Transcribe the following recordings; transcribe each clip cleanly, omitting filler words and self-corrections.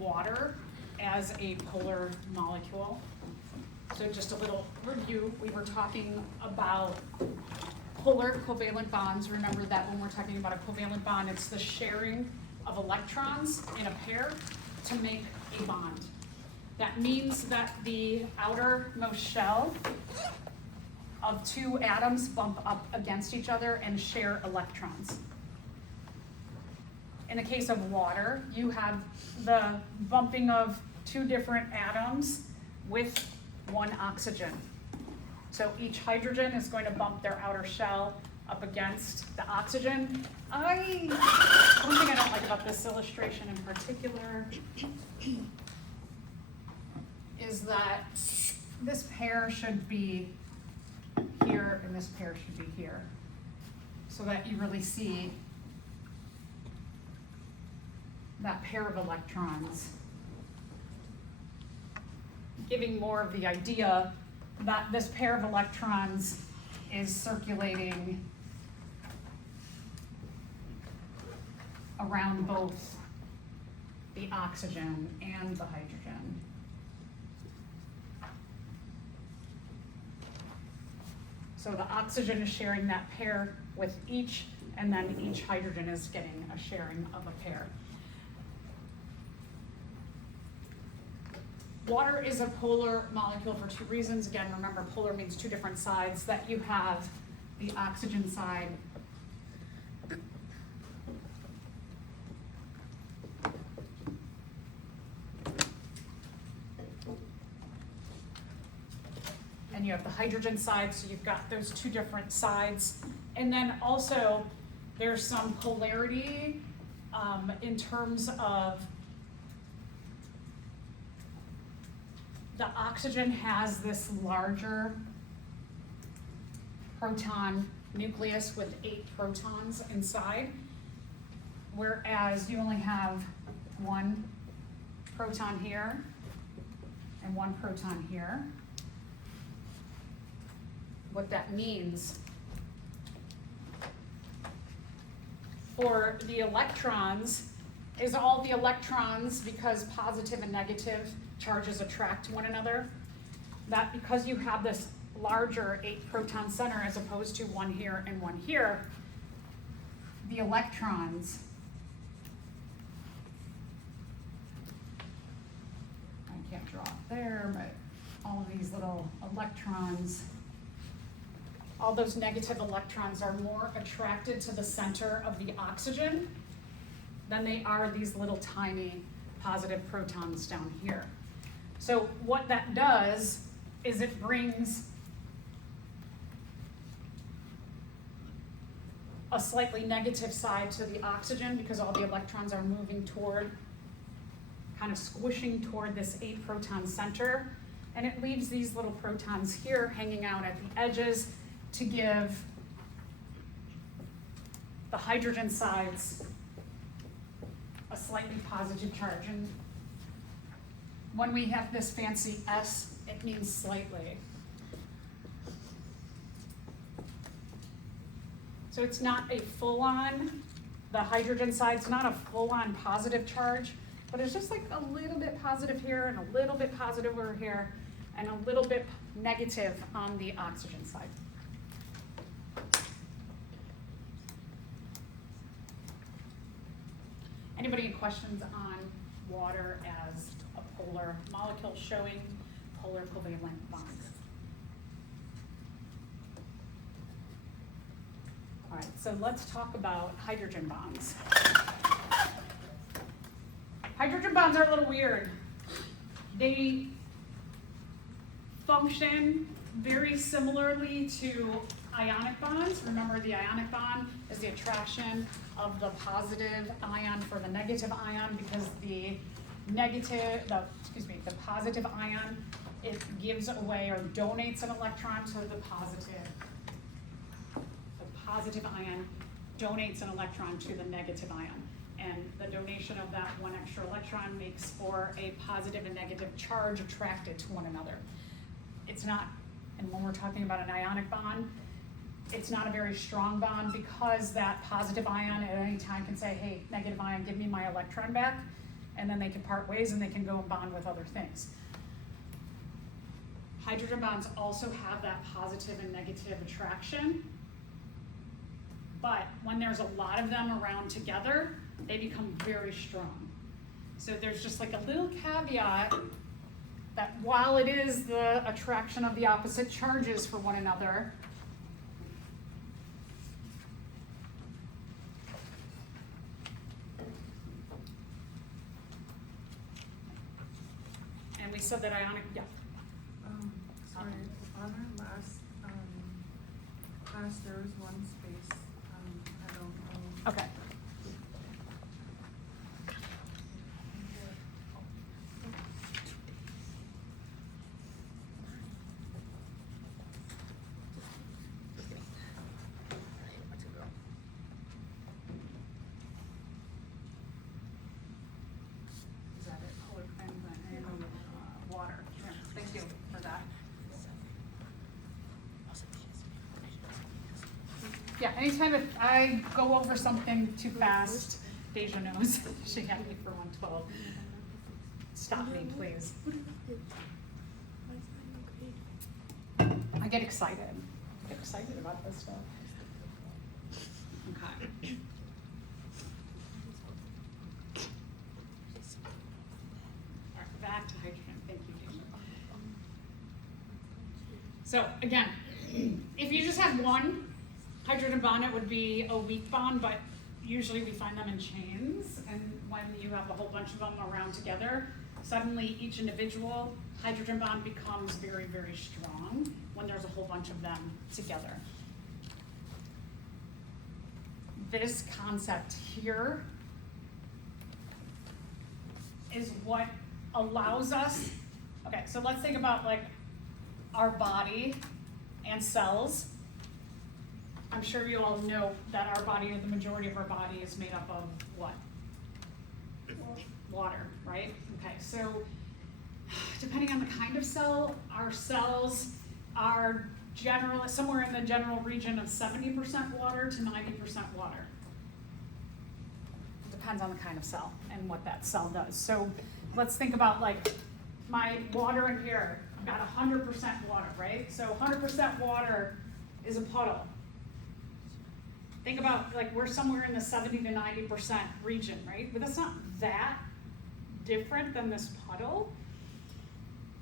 water as a polar molecule. So just a little review, we were talking about polar covalent bonds. Remember that when we're talking about a covalent bond, it's the sharing of electrons in a pair to make a bond. That means that the outermost shell of two atoms bump up against each other and share electrons. In the case of water, you have the bumping of two different atoms with one oxygen. So each hydrogen is going to bump their outer shell up against the oxygen. One thing I don't like about this illustration in particular is that this pair should be here and this pair should be here, so that you really see that pair of electrons, giving more of the idea that this pair of electrons is circulating around both the oxygen and the hydrogen. So the oxygen is sharing that pair with each, and then each hydrogen is getting a sharing of a pair. Water is a polar molecule for two reasons. Again, remember, polar means two different sides, that you have the oxygen side and you have the hydrogen side, so you've got those two different sides. And then also there's some polarity in terms of the oxygen has this larger proton nucleus with 8 protons inside, whereas you only have 1 proton here and 1 proton here. What that means for the electrons is all the electrons, because positive and negative charges attract one another, that because you have this larger 8 proton center as opposed to 1 here and 1 here, the electrons, I can't draw it there, but all of these little electrons, all those negative electrons are more attracted to the center of the oxygen than they are these little tiny positive protons down here. So what that does is it brings a slightly negative side to the oxygen, because all the electrons are moving toward, kind of squishing toward this 8 proton center, and it leaves these little protons here hanging out at the edges to give the hydrogen sides a slightly positive charge. And when we have this fancy S, it means slightly. So it's not a full-on, the hydrogen side's not a full-on positive charge, but it's just like a little bit positive here and a little bit positive over here and a little bit negative on the oxygen side. Anybody have questions on water as a polar molecule showing polar covalent bonds? All right, so let's talk about hydrogen bonds. Hydrogen bonds are a little weird. They function very similarly to ionic bonds. Remember, the ionic bond is the attraction of the positive ion for the negative ion, because the positive ion, it gives away or donates an electron to the positive. The positive ion donates an electron to the negative ion, and the donation of that one extra electron makes for a positive and negative charge attracted to one another. It's not, and when we're talking about an ionic bond, it's not a very strong bond, because that positive ion at any time can say, hey, negative ion, give me my electron back. and then they can part ways and they can go and bond with other things. Hydrogen bonds also have that positive and negative attraction, but when there's a lot of them around together, they become very strong. So there's just like a little caveat that while it is the attraction of the opposite charges for one another, and we said that ionic, yeah. Sorry, on our last, class, there was one space, I don't know. Okay. Is that it? Color and water. Yeah, thank you for that. Yeah, anytime if I go over something too fast, Deja knows. She had me for 112. Stop me, please. I get excited. I get excited about this stuff. Okay. All right, back to hydrogen. Thank you, Deja. So again, if you just have one hydrogen bond, it would be a weak bond, but usually we find them in chains, and when you have a whole bunch of them around together, suddenly each individual hydrogen bond becomes very, very strong when there's a whole bunch of them together. This concept here is what allows us, okay, so let's think about like our body and cells. I'm sure you all know that our body, or the majority of our body, is made up of what? Water, right? Okay, so depending on the kind of cell, our cells are generally somewhere in the general region of 70% water to 90% water. It depends on the kind of cell and what that cell does. So let's think about like my water in here. I've got 100% water, right? So 100% water is a puddle. Think about like we're somewhere in the 70 to 90% region, right? But that's not that different than this puddle.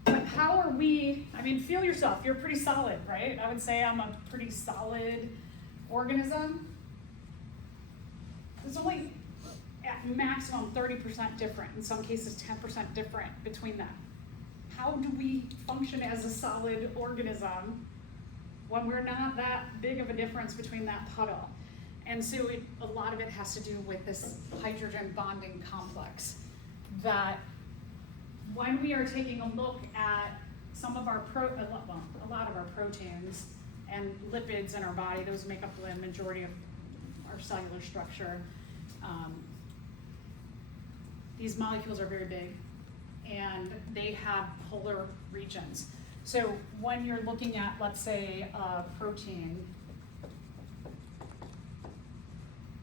But how are we, I mean, feel yourself, you're pretty solid, right? I would say I'm a pretty solid organism. There's only at maximum 30% different, in some cases 10% different between them. How do we function as a solid organism when we're not that big of a difference between that puddle? And so a lot of it has to do with this hydrogen bonding complex, that when we are taking a look at some of our a lot of our proteins and lipids in our body, those make up the majority of our cellular structure. These molecules are very big, and they have polar regions. So when you're looking at, let's say, a protein,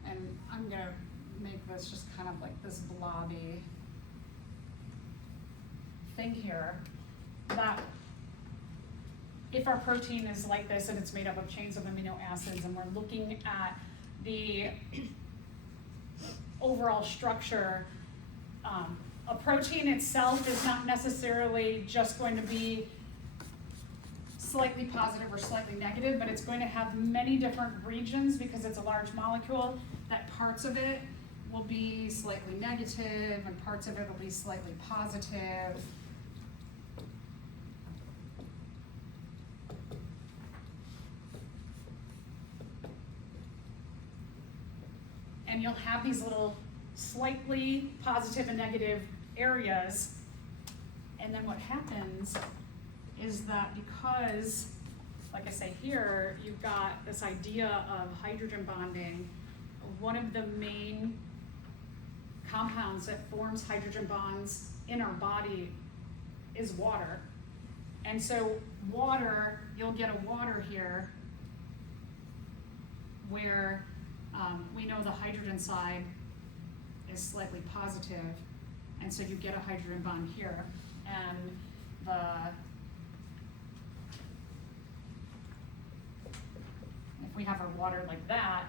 and I'm gonna make this just kind of like this blobby thing here, that if our protein is like this and it's made up of chains of amino acids, and we're looking at the overall structure, a protein itself is not necessarily just going to be slightly positive or slightly negative, but it's going to have many different regions because it's a large molecule, that parts of it will be slightly negative and parts of it will be slightly positive. And you'll have these little slightly positive and negative areas. And then what happens is that because, like I say here, you've got this idea of hydrogen bonding, one of the main compounds that forms hydrogen bonds in our body is water. And so water, you'll get a water here where we know the hydrogen side is slightly positive, And so you get a hydrogen bond here, and if we have our water like that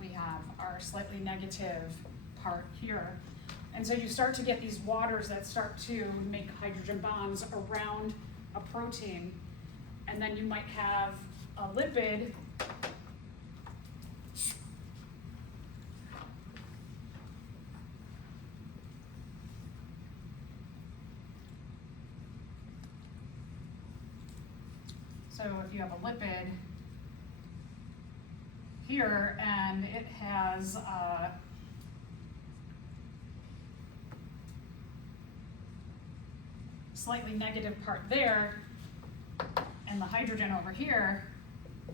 we have our slightly negative part here. And so you start to get these waters that start to make hydrogen bonds around a protein, and then you might have a lipid So if you have a lipid here and it has slightly negative part there, and the hydrogen over here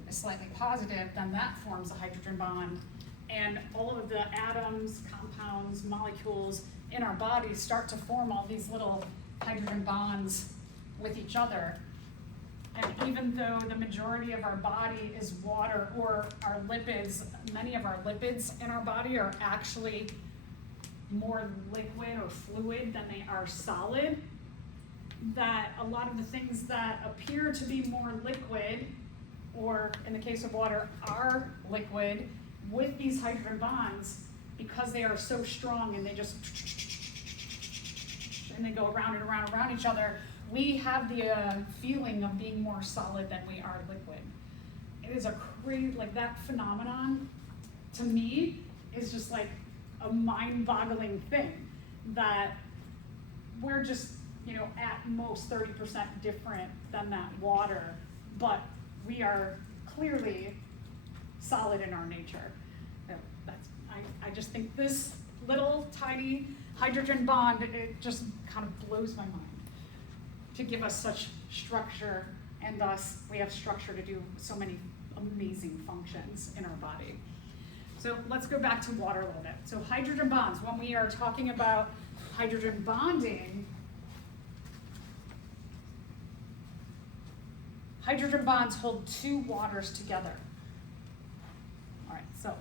is slightly positive, then that forms a hydrogen bond. And all of the atoms, compounds, molecules in our bodies start to form all these little hydrogen bonds with each other. And even though the majority of our body is water, or our lipids, many of our lipids in our body are actually more liquid or fluid than they are solid, that a lot of the things that appear to be more liquid, or in the case of water, are liquid, with these hydrogen bonds, because they are so strong and they just, and they go around and around and around each other, we have the feeling of being more solid than we are liquid. It is a crazy, like that phenomenon, to me, is just like a mind-boggling thing, that we're just, you know, at most 30% different than that water, but we are clearly solid in our nature. I just think this little tiny hydrogen bond, it just kind of blows my mind, to give us such structure, and thus we have structure to do so many amazing functions in our body. So let's go back to water a little bit. So hydrogen bonds, when we are talking about hydrogen bonding, hydrogen bonds hold two waters together. All right, so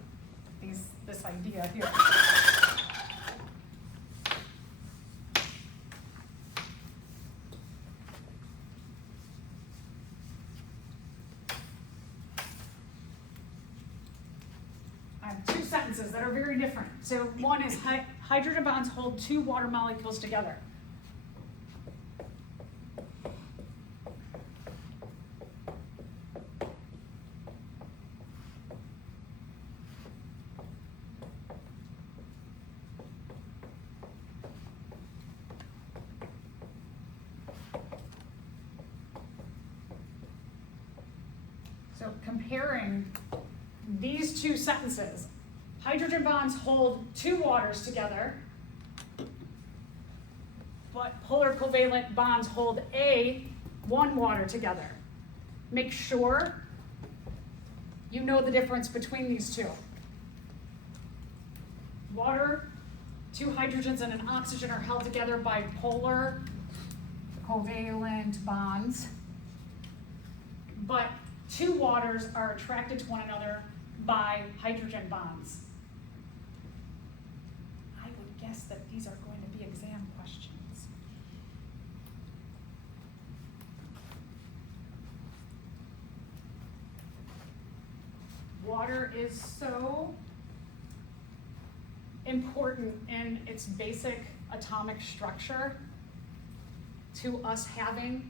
this idea here. I have two sentences that are very different. So one is hydrogen bonds hold two water molecules together. So comparing these two sentences, hydrogen bonds hold two waters together, but polar covalent bonds hold one water together. Make sure you know the difference between these two. Water, two hydrogens and an oxygen are held together by polar covalent bonds, but two waters are attracted to one another by hydrogen bonds. I would guess that these are going to be exam questions. Water is so important in its basic atomic structure to us having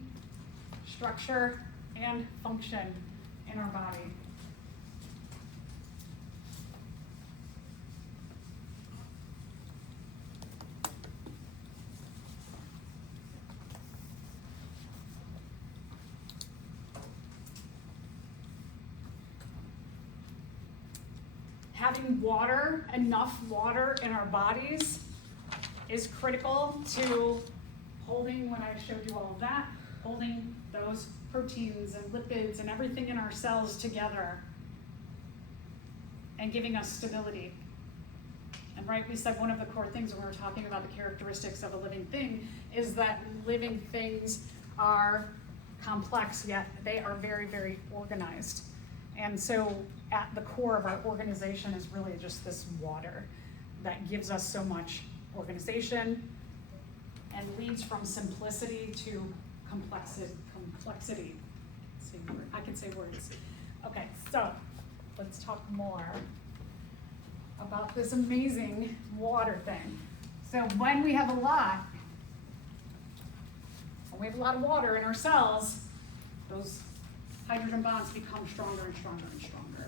structure and function in our body. Having water, enough water in our bodies, is critical to holding, when I showed you all of that, holding those proteins and lipids and everything in our cells together and giving us stability. And right, we said one of the core things when we were talking about the characteristics of a living thing is that living things are complex, yet they are very, very organized. And so at the core of our organization is really just this water that gives us so much organization, and leads from simplicity to complexity. I can say words. Okay, so let's talk more about this amazing water thing. So when we have a lot of water in our cells, those hydrogen bonds become stronger and stronger and stronger.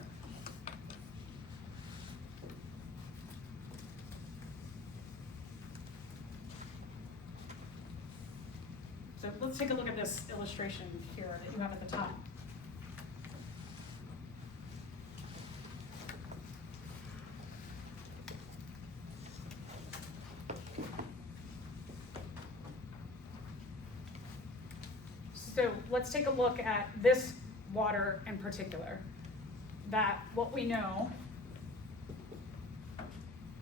So let's take a look at this illustration here that you have at the top. So let's take a look at this water in particular. That what we know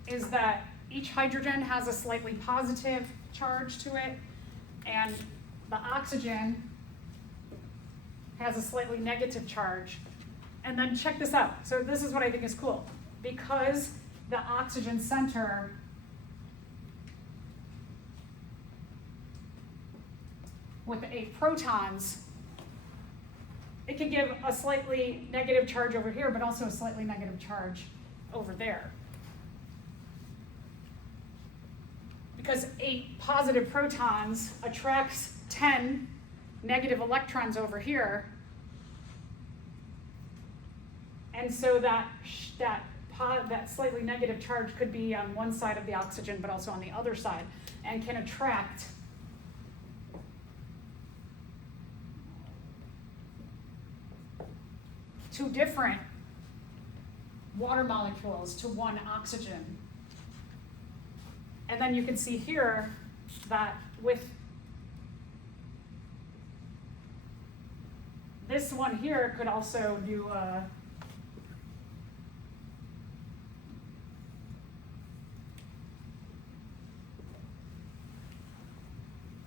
is that each hydrogen has a slightly positive charge to it, and the oxygen has a slightly negative charge. And then check this out. So this is what I think is cool. Because the oxygen center with the 8 protons, it can give a slightly negative charge over here, but also a slightly negative charge over there. Because 8 positive protons attracts 10 negative electrons over here, and so that slightly negative charge could be on one side of the oxygen, but also on the other side, and can attract two different water molecules to one oxygen. And then you can see here that with this one here could also do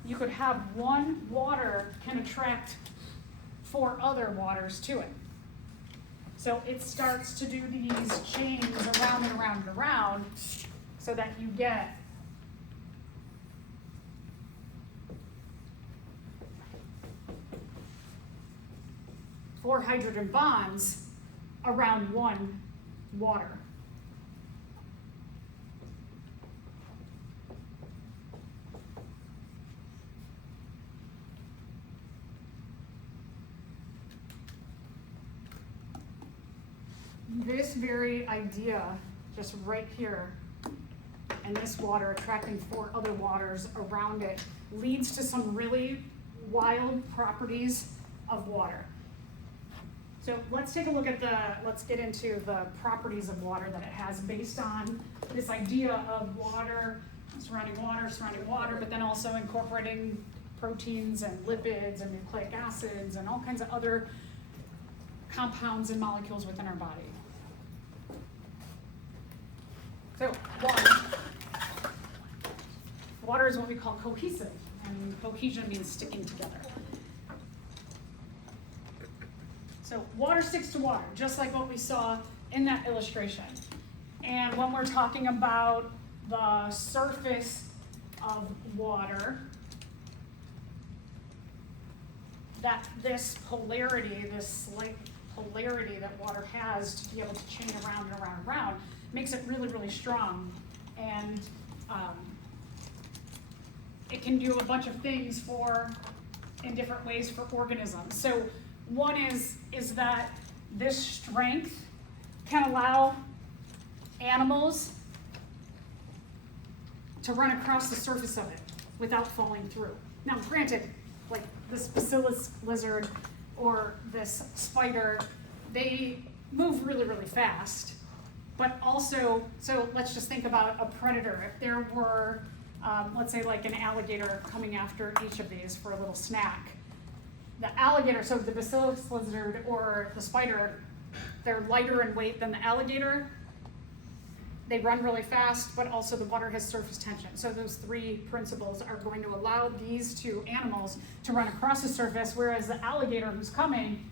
you could have one water can attract 4 other waters to it. So it starts to do these chains around and around and around so that you get four hydrogen bonds around one water. This very idea, just right here, and this water attracting 4 other waters around it, leads to some really wild properties of water. So let's take a look at let's get into the properties of water that it has based on this idea of water, surrounding water, but then also incorporating proteins and lipids and nucleic acids and all kinds of other compounds and molecules within our body. So water is what we call cohesive, and cohesion means sticking together. So water sticks to water, just like what we saw in that illustration. And when we're talking about the surface of water, that this polarity, this slight polarity that water has to be able to chain around and around and around, makes it really, really strong. And it can do a bunch of things in different ways for organisms. So one is that this strength can allow animals to run across the surface of it without falling through. Now, granted, like this bacillus lizard or this spider, they move really, really fast. But also, so let's just think about a predator. If there were, let's say like an alligator coming after each of these for a little snack, the alligator, so the bacillus lizard or the spider, they're lighter in weight than the alligator. They run really fast, but also the water has surface tension. So those 3 principles are going to allow these 2 animals to run across the surface, whereas the alligator who's coming,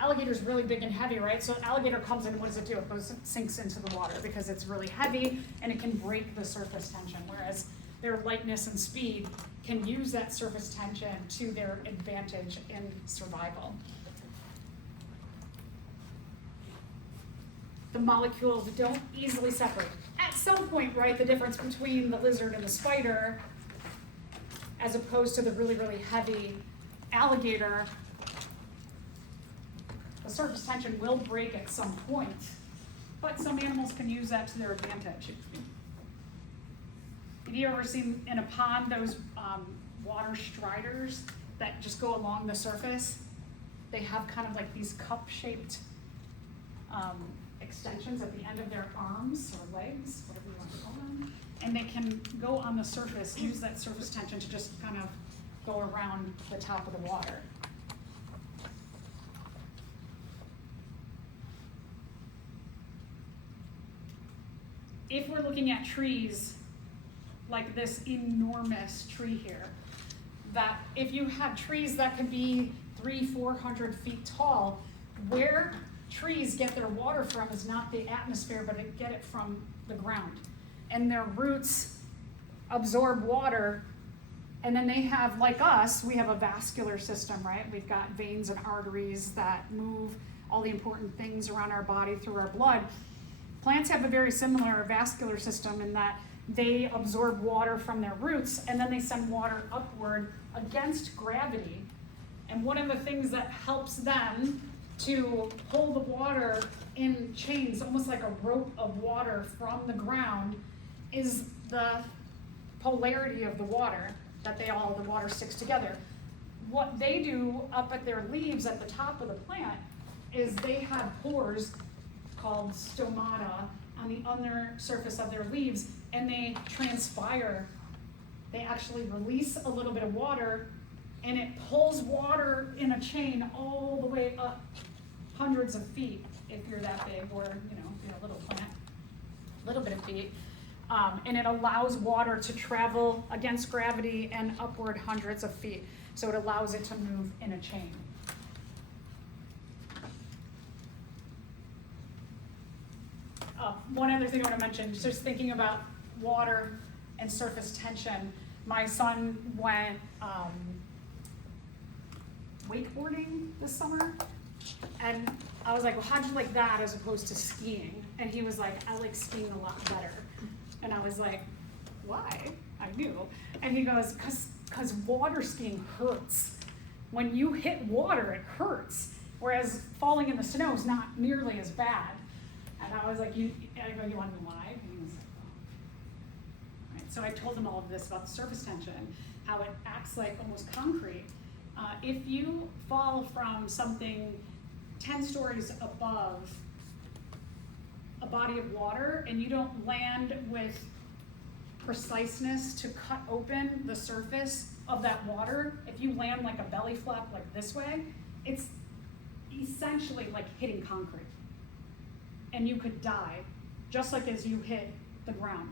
alligator's really big and heavy, right? So alligator comes in, what does it do? It sinks into the water because it's really heavy and it can break the surface tension. Whereas their lightness and speed, can use that surface tension to their advantage in survival. The molecules don't easily separate. At some point, right, the difference between the lizard and the spider, as opposed to the really, really heavy alligator, the surface tension will break at some point, but some animals can use that to their advantage. Have you ever seen in a pond those water striders that just go along the surface? They have kind of like these cup-shaped extensions at the end of their arms or legs, whatever you want to call them, and they can go on the surface, use that surface tension to just kind of go around the top of the water. If we're looking at trees, like this enormous tree here, that if you had trees that could be 300-400 feet tall, where trees get their water from is not the atmosphere, but they get it from the ground. And their roots absorb water, and then they have, like us, we have a vascular system, right? We've got veins and arteries that move all the important things around our body through our blood. Plants have a very similar vascular system in that they absorb water from their roots, and then they send water upward against gravity. And one of the things that helps them to pull the water in chains, almost like a rope of water from the ground, is the polarity of the water, that the water sticks together. What they do up at their leaves at the top of the plant is they have pores called stomata on the under surface of their leaves, and they transpire. They actually release a little bit of water, and it pulls water in a chain all the way up hundreds of feet if you're that big, or you're a little plant, a little bit of feet. And it allows water to travel against gravity and upward hundreds of feet. So it allows it to move in a chain. One other thing I want to mention, just thinking about water and surface tension. My son went wakeboarding this summer, and I was like, well, how'd you like that as opposed to skiing? And he was like, I like skiing a lot better. And I was like, why? I knew. And he goes, because water skiing hurts. When you hit water, it hurts. Whereas falling in the snow is not nearly as bad. And I was like, you want to know why? And he was like, oh. Right, so I told him all of this about the surface tension, how it acts like almost concrete. If you fall from something 10 stories above a body of water and you don't land with preciseness to cut open the surface of that water, if you land like a belly flop like this way, it's essentially like hitting concrete. And you could die, just like as you hit the ground.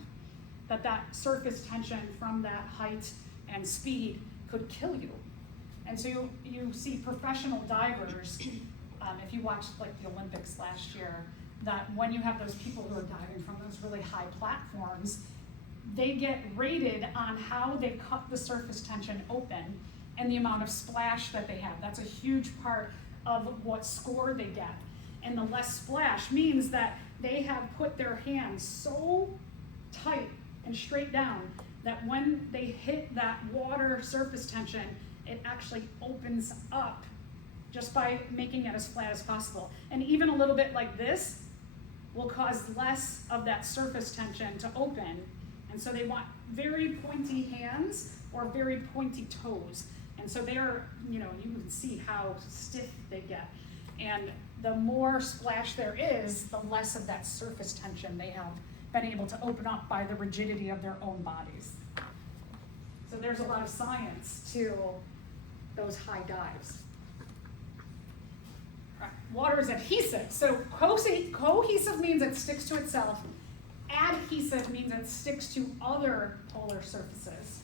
That surface tension from that height and speed could kill you. And so you see professional divers, if you watched like the Olympics last year, that when you have those people who are diving from those really high platforms, they get rated on how they cut the surface tension open and the amount of splash that they have. That's a huge part of what score they get. And the less splash means that they have put their hands so tight and straight down that when they hit that water surface tension, it actually opens up just by making it as flat as possible. And even a little bit like this will cause less of that surface tension to open. And so they want very pointy hands or very pointy toes. And so they're, you can see how stiff they get. And the more splash there is, the less of that surface tension they have been able to open up by the rigidity of their own bodies. So there's a lot of science to those high dives. Right. Water is adhesive. So cohesive means it sticks to itself. Adhesive means it sticks to other polar surfaces.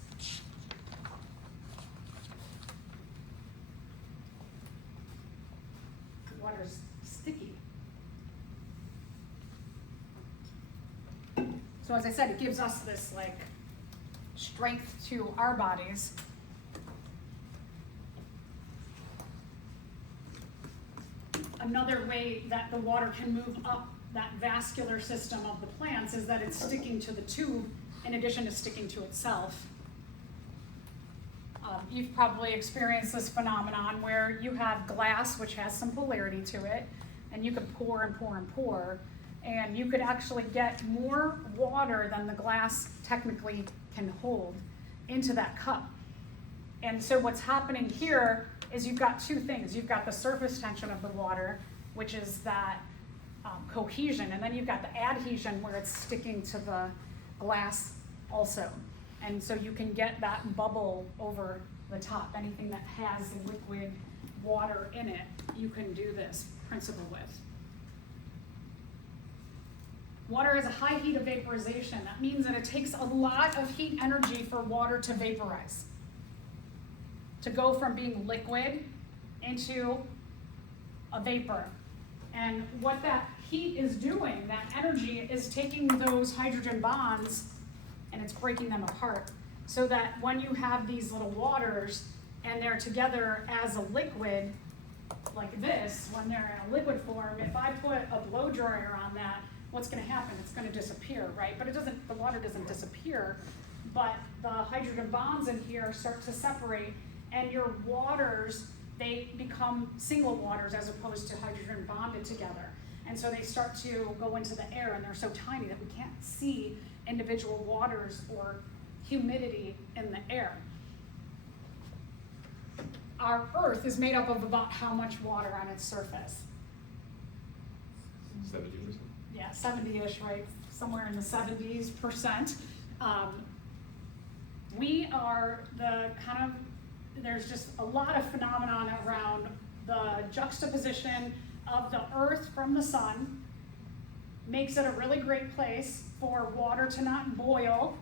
Water's sticky. So as I said, it gives us this like strength to our bodies. Another way that the water can move up that vascular system of the plants is that it's sticking to the tube in addition to sticking to itself. You've probably experienced this phenomenon where you have glass which has some polarity to it, and you could pour and pour and pour, and you could actually get more water than the glass technically can hold into that cup. And so what's happening here is you've got two things. You've got the surface tension of the water, which is that cohesion, and then you've got the adhesion where it's sticking to the glass also. And so you can get that bubble over the top. Anything that has liquid water in it, you can do this principle with. Water has a high heat of vaporization. That means that it takes a lot of heat energy for water to vaporize, to go from being liquid into a vapor. And what that heat is doing, that energy, is taking those hydrogen bonds and it's breaking them apart. So that when you have these little waters and they're together as a liquid, like this, when they're in a liquid form, if I put a blow dryer on that, what's gonna happen? It's gonna disappear, right? But the water doesn't disappear, but the hydrogen bonds in here start to separate, and your waters, they become single waters as opposed to hydrogen bonded together. And so they start to go into the air, and they're so tiny that we can't see individual waters or humidity in the air. Our Earth is made up of about how much water on its surface? 70%. Yeah, 70-ish, right? Somewhere in the 70s%. We are the kind of, there's just a lot of phenomenon around the juxtaposition of the Earth from the sun. Makes it a really great place for water to not boil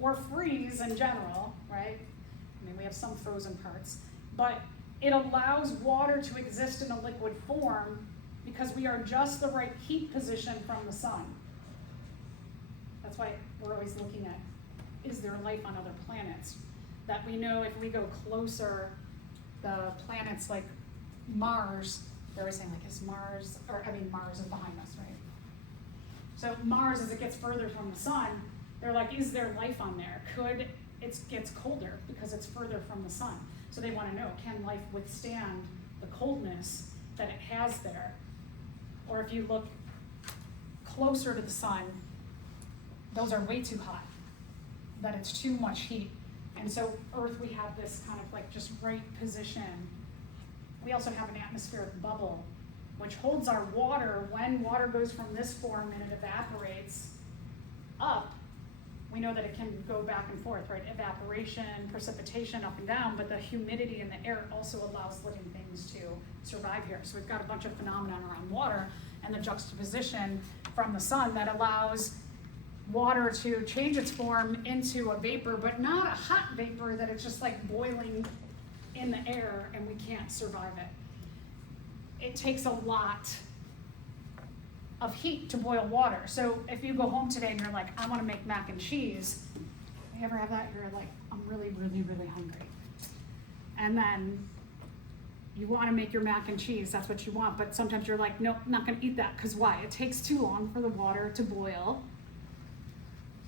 or freeze in general, right? I mean, we have some frozen parts, but it allows water to exist in a liquid form because we are just the right heat position from the sun. That's why we're always looking at, is there life on other planets? That we know if we go closer, the planets like Mars, they're always saying like, is Mars, or I mean Mars is behind us, right? So Mars, as it gets further from the sun, they're like, is there life on there? It gets colder because it's further from the sun. So they want to know, can life withstand the coldness that it has there? Or if you look closer to the sun, those are way too hot, that it's too much heat. And so Earth, we have this kind of like just right position. We also have an atmospheric bubble, which holds our water. When water goes from this form and it evaporates up, we know that it can go back and forth, right? Evaporation, precipitation, up and down, but the humidity in the air also allows living things to survive here. So we've got a bunch of phenomena around water and the juxtaposition from the sun that allows water to change its form into a vapor, but not a hot vapor that it's just like boiling in the air and we can't survive it. It takes a lot of heat to boil water. So if you go home today and you're like, I want to make mac and cheese, you ever have that? You're like, I'm really, really, really hungry. And then you want to make your mac and cheese, that's what you want, but sometimes you're like, nope, I'm not going to eat that, because why? It takes too long for the water to boil.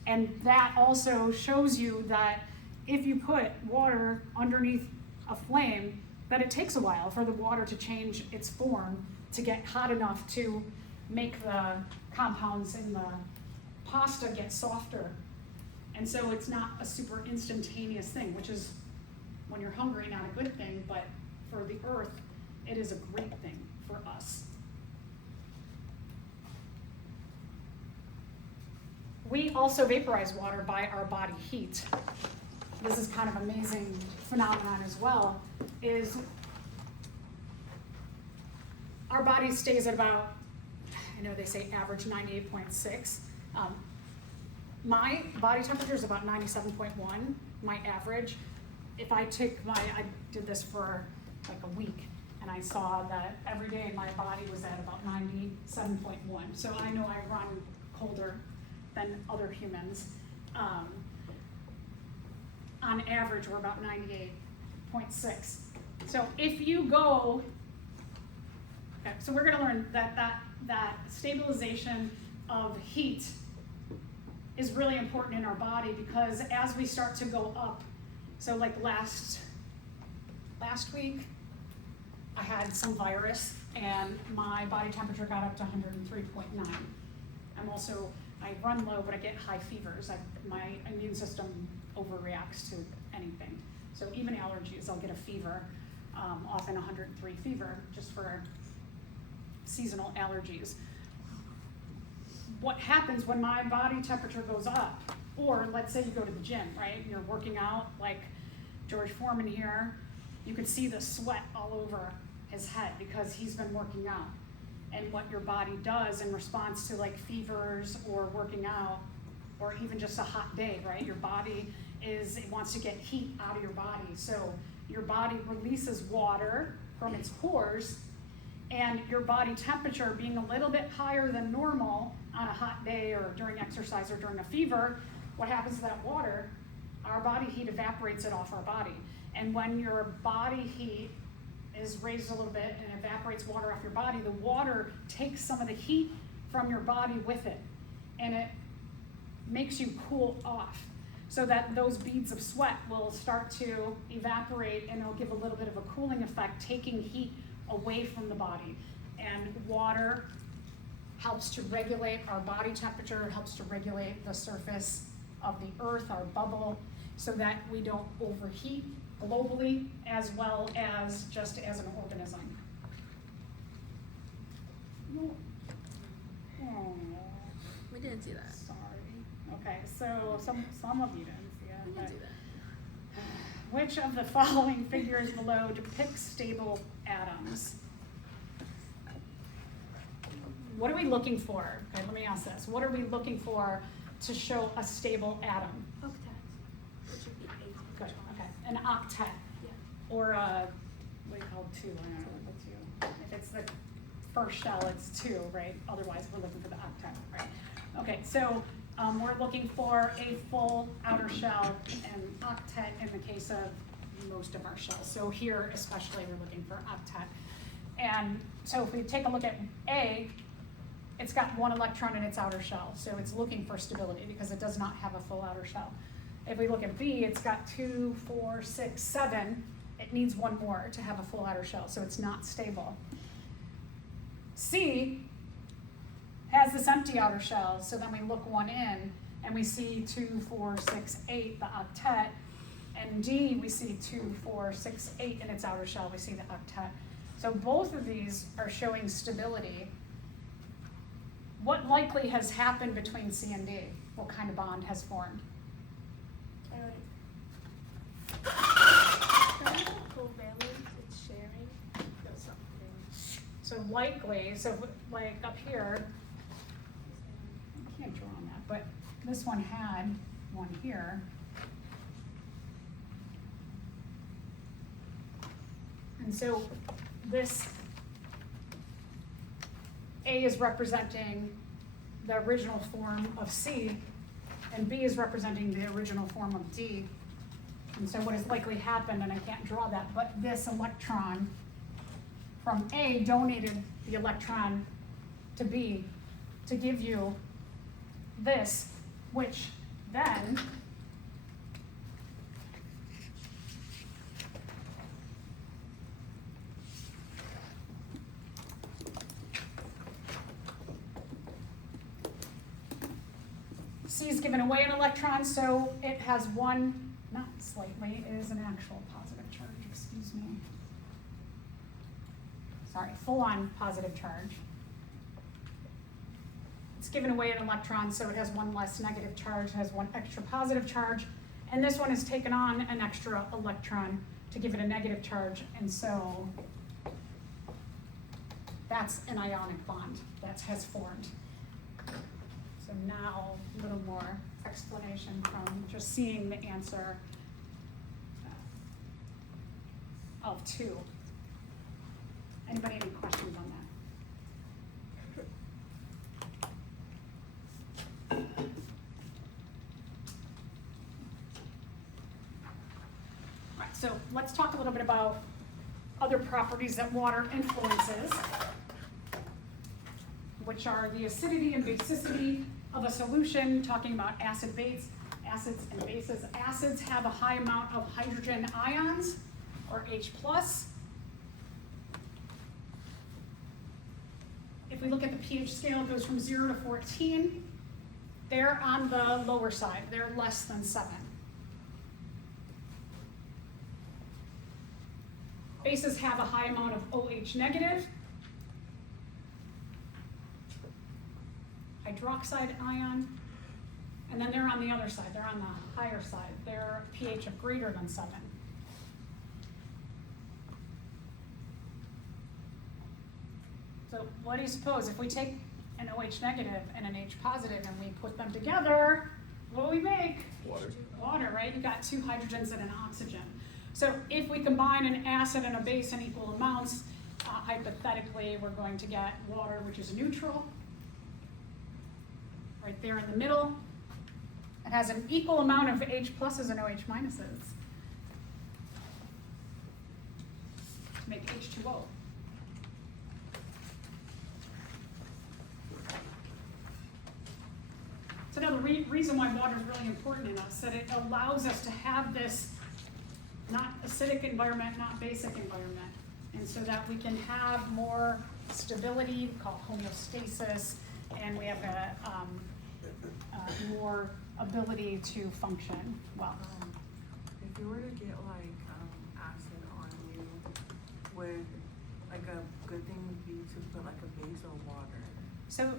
And that also shows you that if you put water underneath a flame, that it takes a while for the water to change its form to get hot enough to make the compounds in the pasta get softer. And so it's not a super instantaneous thing, which is, when you're hungry, not a good thing, but for the Earth, it is a great thing for us. We also vaporize water by our body heat. This is kind of amazing phenomenon as well, is our body stays at about, I know they say average 98.6. My body temperature is about 97.1, my average. If I did this for like a week, and I saw that every day my body was at about 97.1. So I know I run colder than other humans. on average, we're about 98.6. So if you go, okay, so we're gonna learn that stabilization of heat is really important in our body, because as we start to go up, so like last week, I had some virus and my body temperature got up to 103.9. I run low, but I get high fevers. My immune system overreacts to anything. So even allergies, I'll get a fever, often 103 fever, just for seasonal allergies. What happens when my body temperature goes up, or let's say you go to the gym, right? You're working out, like George Foreman here, you can see the sweat all over his head because he's been working out. And what your body does in response to like fevers or working out, or even just a hot day, right? Your body it wants to get heat out of your body. So your body releases water from its pores, and your body temperature being a little bit higher than normal on a hot day or during exercise or during a fever, what happens to that water? Our body heat evaporates it off our body. And when your body heat is raised a little bit and evaporates water off your body, the water takes some of the heat from your body with it, and it makes you cool off, so that those beads of sweat will start to evaporate, and it'll give a little bit of a cooling effect, taking heat away from the body. And water helps to regulate our body temperature, helps to regulate the surface of the earth, our bubble, so that we don't overheat globally, as well as just as an organism. Oh, We didn't see that. sorry. Okay, so some of you didn't see We it. didn't but- see that. Which of the following figures below depicts stable atoms? What are we looking for? Okay, let me ask this. What are we looking for to show a stable atom? Octet. It should be 8. Good, okay. An octet. Yeah. Or a, what do you call 2? I don't know, the 2. If it's the first shell, it's 2, right? Otherwise, we're looking for the octet, right? Okay, so we're looking for a full outer shell and octet in the case of most of our shells. So here especially, we're looking for octet. And so if we take a look at A, it's got 1 electron in its outer shell, so it's looking for stability because it does not have a full outer shell. If we look at B, it's got 2, 4, 6, 7. It needs 1 more to have a full outer shell, so it's not stable. C has this empty outer shell, so then we look 1 in, and we see 2, 4, 6, 8, the octet. And D, we see 2, 4, 6, 8 in its outer shell, we see the octet. So both of these are showing stability. What likely has happened between C and D? What kind of bond has formed? Covalent, it's sharing. Or something. So likely, so like up here, I can't draw on that, but this one had 1 here. And so this A is representing the original form of C, and B is representing the original form of D. And so what has likely happened, and I can't draw that, but this electron from A donated the electron to B to give you this, which then C is giving away an electron, so it has 1, not slightly, it is an actual positive charge, excuse me. Sorry, full-on positive charge. It's given away an electron, so it has 1 less negative charge, it has 1 extra positive charge, and this one has taken on an extra electron to give it a negative charge, and so that's an ionic bond that has formed. So now a little more explanation from just seeing the answer of 2. Anybody any questions on that? So let's talk a little bit about other properties that water influences, which are the acidity and basicity of a solution, talking about acids and bases. Acids have a high amount of hydrogen ions, or H+. If we look at the pH scale, it goes from 0 to 14. They're on the lower side, they're less than 7. Bases have a high amount of OH negative. Hydroxide ion, and then they're on the other side, they're on the higher side. They're pH of greater than 7. So what do you suppose, if we take an OH negative and an H positive and we put them together, what do we make? Water. Water, right? You got 2 hydrogens and an oxygen. So if we combine an acid and a base in equal amounts, hypothetically, we're going to get water, which is neutral, right there in the middle. It has an equal amount of H pluses and OH minuses to make H2O. So now the reason why water is really important in us, that it allows us to have this not acidic environment, not basic environment. And so that we can have more stability, we call it homeostasis, and we have a more ability to function well. If you were to get like acid on you, would like a good thing would be to put like a base or water? So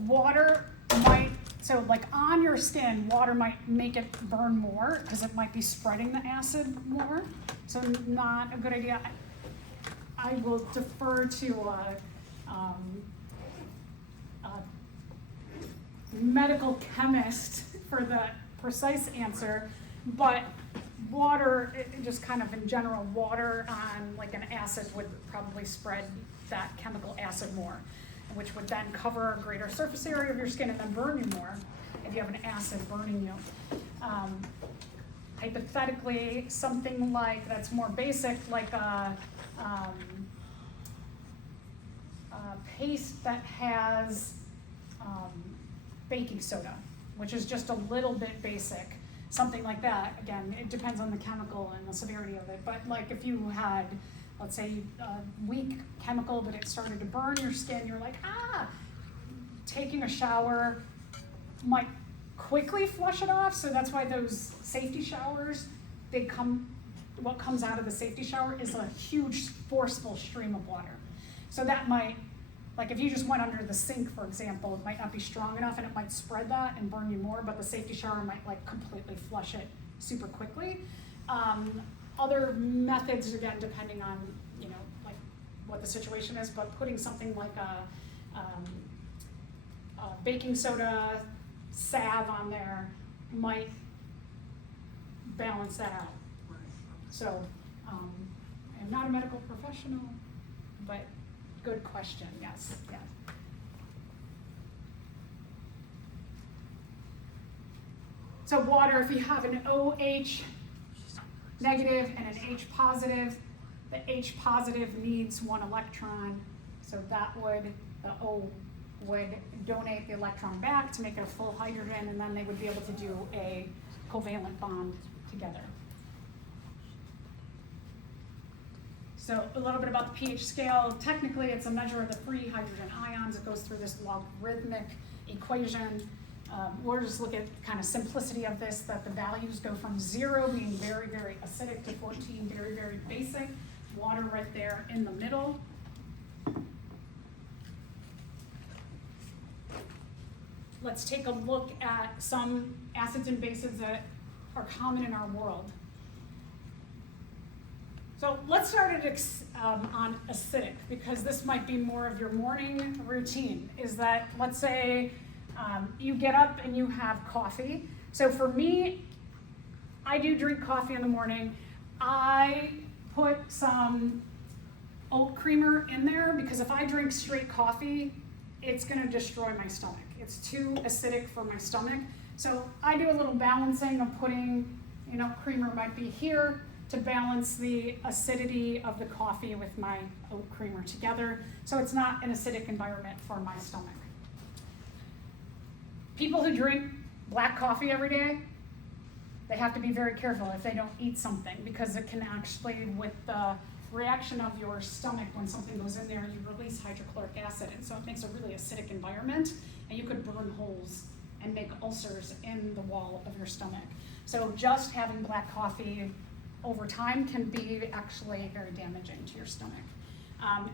water might, so like on your skin, water might make it burn more because it might be spreading the acid more. So not a good idea. I will defer to a medical chemist for the precise answer, but water, just kind of in general, water on like an acid would probably spread that chemical acid more, which would then cover a greater surface area of your skin and then burn you more if you have an acid burning you. Hypothetically, something like that's more basic, like a paste that has baking soda, which is just a little bit basic, something like that. Again, it depends on the chemical and the severity of it, but like if you had, let's say, a weak chemical, but it started to burn your skin, you're like, taking a shower might quickly flush it off, so that's why those safety showers, what comes out of the safety shower is a huge forceful stream of water. So that might, like if you just went under the sink, for example, it might not be strong enough and it might spread that and burn you more, but the safety shower might like completely flush it super quickly. Other methods, again, depending on, like what the situation is, but putting something like a baking soda salve on there might balance that out. Right. So, I'm not a medical professional, but good question, yes. So water, if you have an OH negative and an H positive, the H positive needs 1 electron, so the O would donate the electron back to make it a full hydrogen, and then they would be able to do a covalent bond together. So a little bit about the pH scale. Technically, it's a measure of the free hydrogen ions. It goes through this logarithmic equation. We'll just look at kind of simplicity of this, that the values go from 0 being very, very acidic to 14 very, very basic. Water right there in the middle. Let's take a look at some acids and bases that are common in our world. So let's start on acidic, because this might be more of your morning routine, is that, let's say you get up and you have coffee. So for me, I do drink coffee in the morning. I put some oat creamer in there, because if I drink straight coffee, it's gonna destroy my stomach. It's too acidic for my stomach. So I do a little balancing of putting, creamer might be here to balance the acidity of the coffee with my oat creamer together, so it's not an acidic environment for my stomach. People who drink black coffee every day, they have to be very careful if they don't eat something, because it can actually, with the reaction of your stomach when something goes in there, you release hydrochloric acid, and so it makes a really acidic environment, and you could burn holes and make ulcers in the wall of your stomach. So just having black coffee over time can be actually very damaging to your stomach.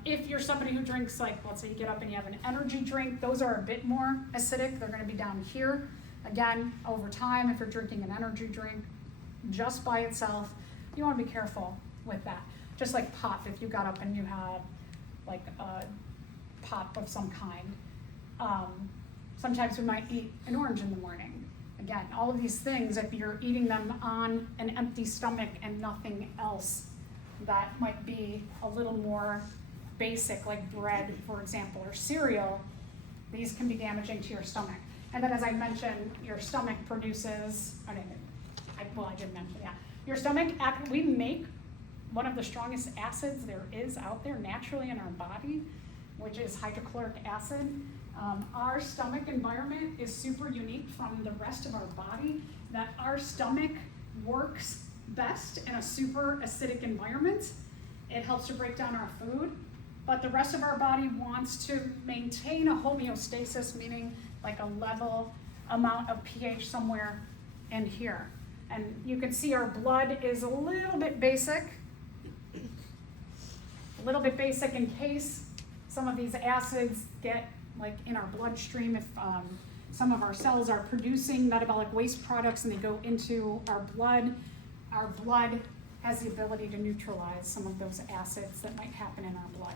If you're somebody who drinks, like, let's say you get up and you have an energy drink, those are a bit more acidic. They're gonna be down here. Again, over time, if you're drinking an energy drink just by itself, you wanna be careful with that. Just like pop, if you got up and you had like a pop of some kind. Sometimes we might eat an orange in the morning. Again, all of these things, if you're eating them on an empty stomach and nothing else, that might be a little more basic, like bread, for example, or cereal. These can be damaging to your stomach. And then, as I mentioned, your stomach produces, I didn't mention, yeah. Your stomach, we make one of the strongest acids there is out there naturally in our body, which is hydrochloric acid. Our stomach environment is super unique from the rest of our body, that our stomach works best in a super acidic environment. It helps to break down our food, but the rest of our body wants to maintain a homeostasis, meaning like a level amount of pH somewhere in here. And you can see our blood is a little bit basic in case some of these acids get like in our bloodstream. If some of our cells are producing metabolic waste products and they go into our blood has the ability to neutralize some of those acids that might happen in our blood.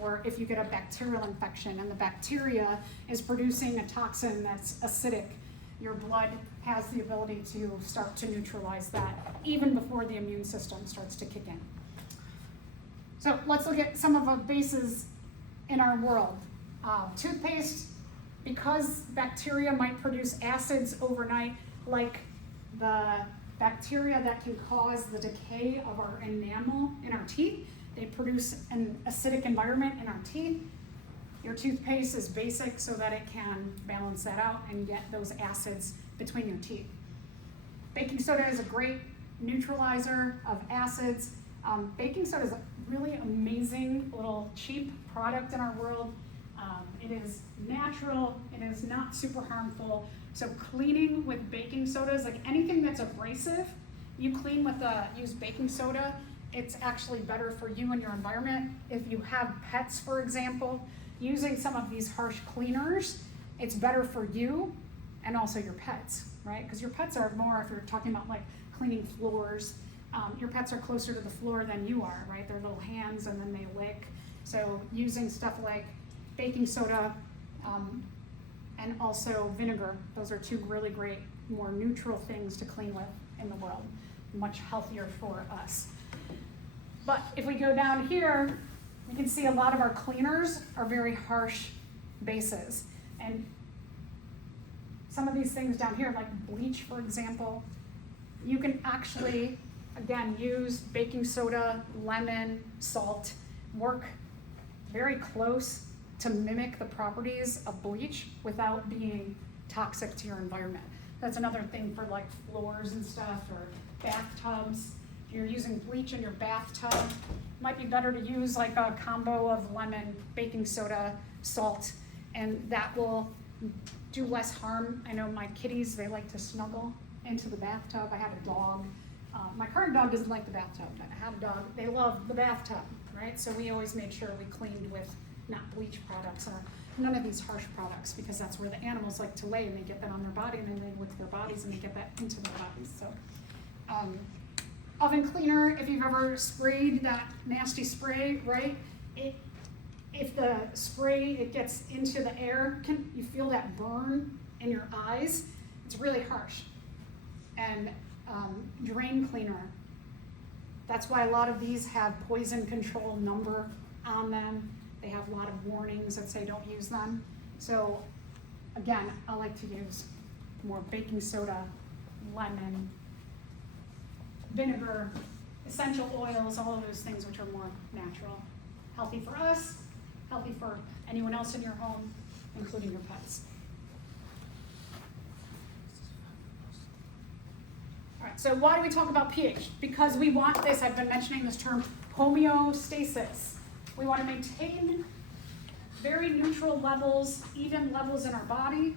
Or if you get a bacterial infection and the bacteria is producing a toxin that's acidic, your blood has the ability to start to neutralize that even before the immune system starts to kick in. So let's look at some of the bases in our world. Toothpaste, because bacteria might produce acids overnight, like the bacteria that can cause the decay of our enamel in our teeth, they produce an acidic environment in our teeth. Your toothpaste is basic so that it can balance that out and get those acids between your teeth. Baking soda is a great neutralizer of acids. Baking soda is a really amazing little cheap product in our world. It is natural, it is not super harmful. So cleaning with baking soda is like anything that's abrasive, you clean with use baking soda, it's actually better for you and your environment. If you have pets, for example, using some of these harsh cleaners, it's better for you and also your pets, right? Because your pets are more, if you're talking about like cleaning floors, your pets are closer to the floor than you are, right? Their little hands and then they lick. So using stuff like baking soda and also vinegar, those are two really great, more neutral things to clean with in the world. Much healthier for us. But if we go down here, you can see a lot of our cleaners are very harsh bases. And some of these things down here, like bleach, for example, you can actually, again, use baking soda, lemon, salt, work very close to mimic the properties of bleach without being toxic to your environment. That's another thing for like floors and stuff, or bathtubs. If you're using bleach in your bathtub, it might be better to use like a combo of lemon, baking soda, salt, and that will do less harm. I know my kitties, they like to snuggle into the bathtub. I had a dog. My current dog doesn't like the bathtub, but I had a dog. They love the bathtub, right? So we always made sure we cleaned with not bleach products or none of these harsh products, because that's where the animals like to lay and they get that on their body and then they lick their bodies and they get that into their bodies. So oven cleaner, if you've ever sprayed that nasty spray, right? If the spray, it gets into the air, you feel that burn in your eyes? It's really harsh. And drain cleaner, that's why a lot of these have poison control number on them. They have a lot of warnings that say don't use them. So again, I like to use more baking soda, lemon, vinegar, essential oils, all of those things which are more natural. Healthy for us, healthy for anyone else in your home, including your pets. All right, so why do we talk about pH? Because we want this, I've been mentioning this term, homeostasis. We want to maintain very neutral levels, even levels in our body.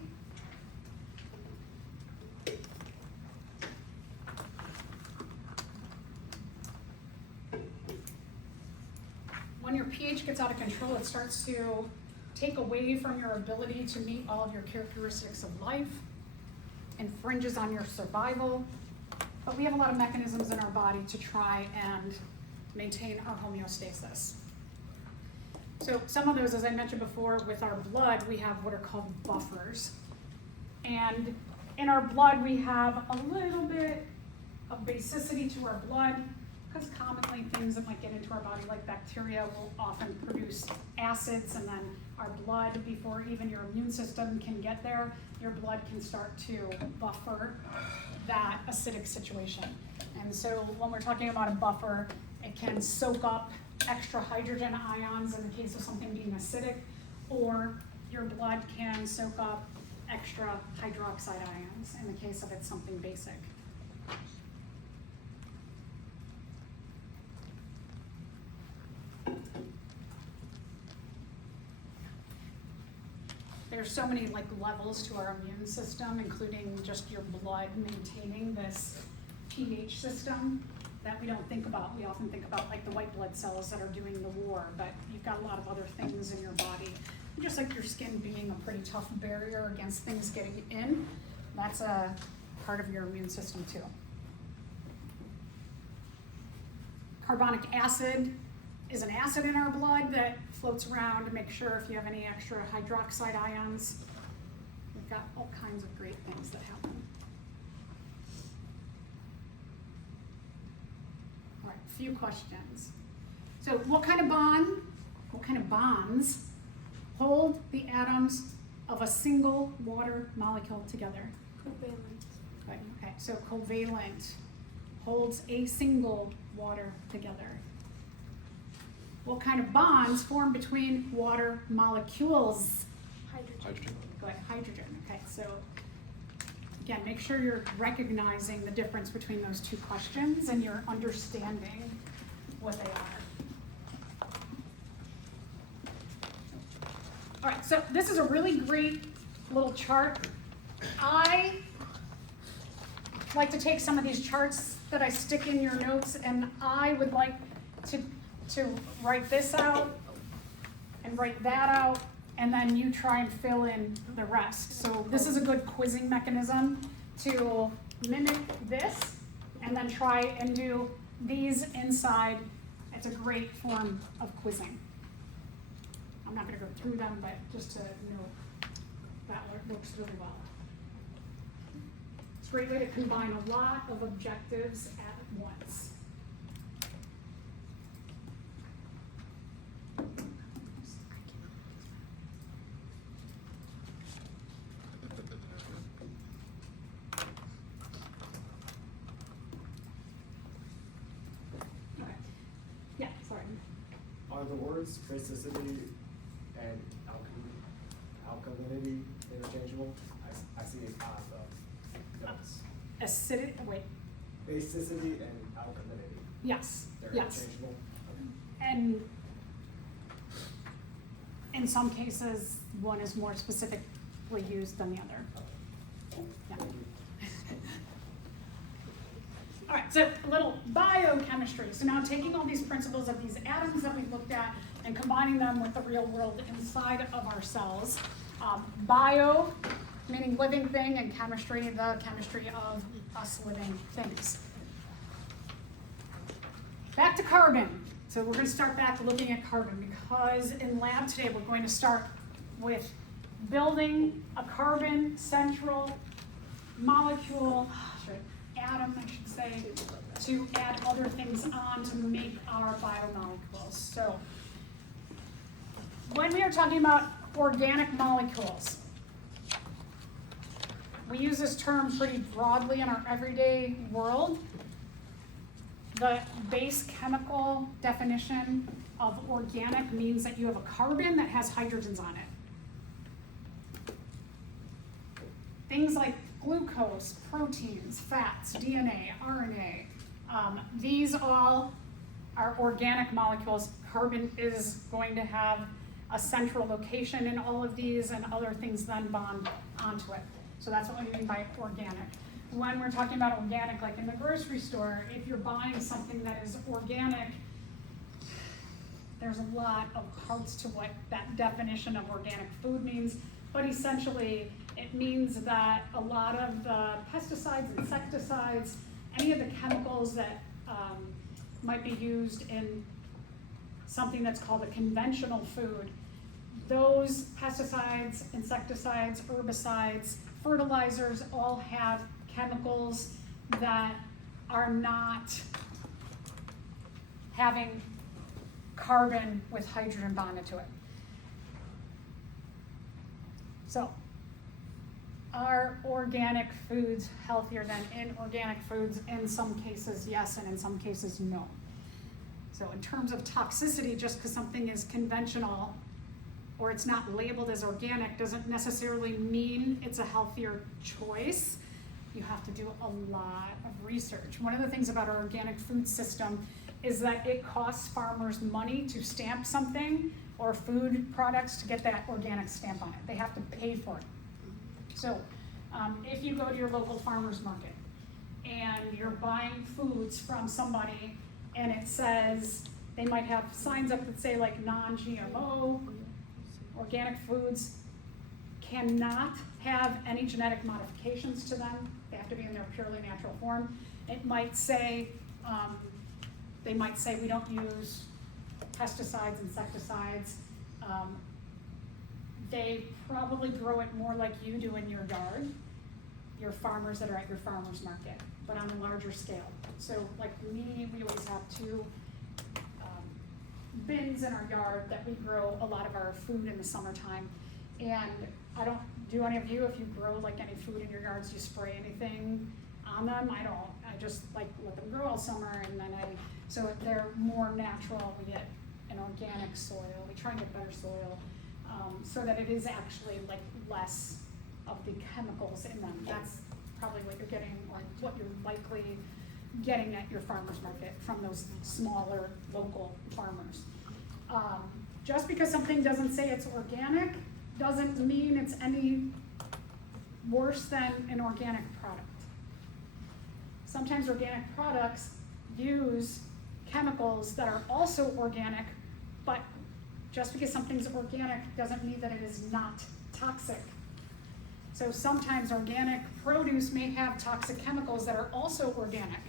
When your pH gets out of control, it starts to take away from your ability to meet all of your characteristics of life, infringes on your survival. But we have a lot of mechanisms in our body to try and maintain our homeostasis. So some of those, as I mentioned before, with our blood, we have what are called buffers. And in our blood, we have a little bit of basicity to our blood, because commonly things that might get into our body, like bacteria, will often produce acids, and then our blood, before even your immune system can get there, your blood can start to buffer that acidic situation. And so when we're talking about a buffer, it can soak up extra hydrogen ions in the case of something being acidic, or your blood can soak up extra hydroxide ions in the case of it's something basic. There's so many levels to our immune system, including just your blood maintaining this pH system that we don't think about. We often think about the white blood cells that are doing the war, but you've got a lot of other things in your body. Just like your skin being a pretty tough barrier against things getting in, that's a part of your immune system too. Carbonic acid is an acid in our blood that floats around to make sure if you have any extra hydroxide ions. We've got all kinds of great things that happen. All right, a few questions. So what kind of bonds hold the atoms of a single water molecule together? Covalent. Right, okay, so covalent holds a single water together. What kind of bonds form between water molecules? Hydrogen. Good, hydrogen. Okay, so again, make sure you're recognizing the difference between those two questions and you're understanding what they are. All right, so this is a really great little chart. I like to take some of these charts that I stick in your notes, and I would like to write this out and write that out, and then you try and fill in the rest. So this is a good quizzing mechanism to mimic this and then try and do these inside. It's a great form of quizzing. I'm not going to go through them, but just to know that works really well. It's a great way to combine a lot of objectives at once. Okay. Yeah, sorry. Are the words basicity and alkalinity interchangeable? I see it as notes. Acidic, wait, Basicity and alkalinity, yes, they're yes. interchangeable? And in some cases, one is more specifically used than the other. Yeah. Thank you. All right, so a little biochemistry. So now taking all these principles of these atoms that we looked at and combining them with the real world inside of our cells. Bio, meaning living thing, and chemistry, the chemistry of us living things. Back to carbon. So we're going to start back looking at carbon, because in lab today we're going to start with building a carbon central molecule, atom I should say, to add other things on to make our biomolecules. So when we are talking about organic molecules, we use this term pretty broadly in our everyday world. The base chemical definition of organic means that you have a carbon that has hydrogens on it. Things like glucose, proteins, fats, DNA, RNA, these all are organic molecules. Carbon is going to have a central location in all of these, and other things then bond onto it. So that's what we mean by organic. When we're talking about organic, like in the grocery store, if you're buying something that is organic, there's a lot of parts to what that definition of organic food means, but essentially it means that a lot of the pesticides, insecticides, any of the chemicals that might be used in something that's called a conventional food, those pesticides, insecticides, herbicides, fertilizers all have chemicals that are not having carbon with hydrogen bonded to it. So, are organic foods healthier than inorganic foods? In some cases, yes, and in some cases, no. So in terms of toxicity, just because something is conventional or it's not labeled as organic doesn't necessarily mean it's a healthier choice. You have to do a lot of research. One of the things about our organic food system is that it costs farmers money to stamp something or food products to get that organic stamp on it. They have to pay for it. So if you go to your local farmer's market and you're buying foods from somebody and it says, they might have signs up that say like non-GMO, organic foods cannot have any genetic modifications to them. They have to be in their purely natural form. It might say, they might say we don't use pesticides, insecticides. They probably grow it more like you do in your yard, your farmers that are at your farmer's market, but on a larger scale. So like me, we always have two bins in our yard that we grow a lot of our food in the summertime. And I don't, do any of you, if you grow like any food in your yards, do you spray anything on them? I don't, I just like let them grow all summer, and then so if they're more natural, we get an organic soil. We try and get better soil so that it is actually like less of the chemicals in them. That's probably what you're getting, or what you're likely getting at your farmer's market from those smaller local farmers. Just because something doesn't say it's organic doesn't mean it's any worse than an organic product. Sometimes organic products use chemicals that are also organic, but just because something's organic doesn't mean that it is not toxic. So sometimes organic produce may have toxic chemicals that are also organic.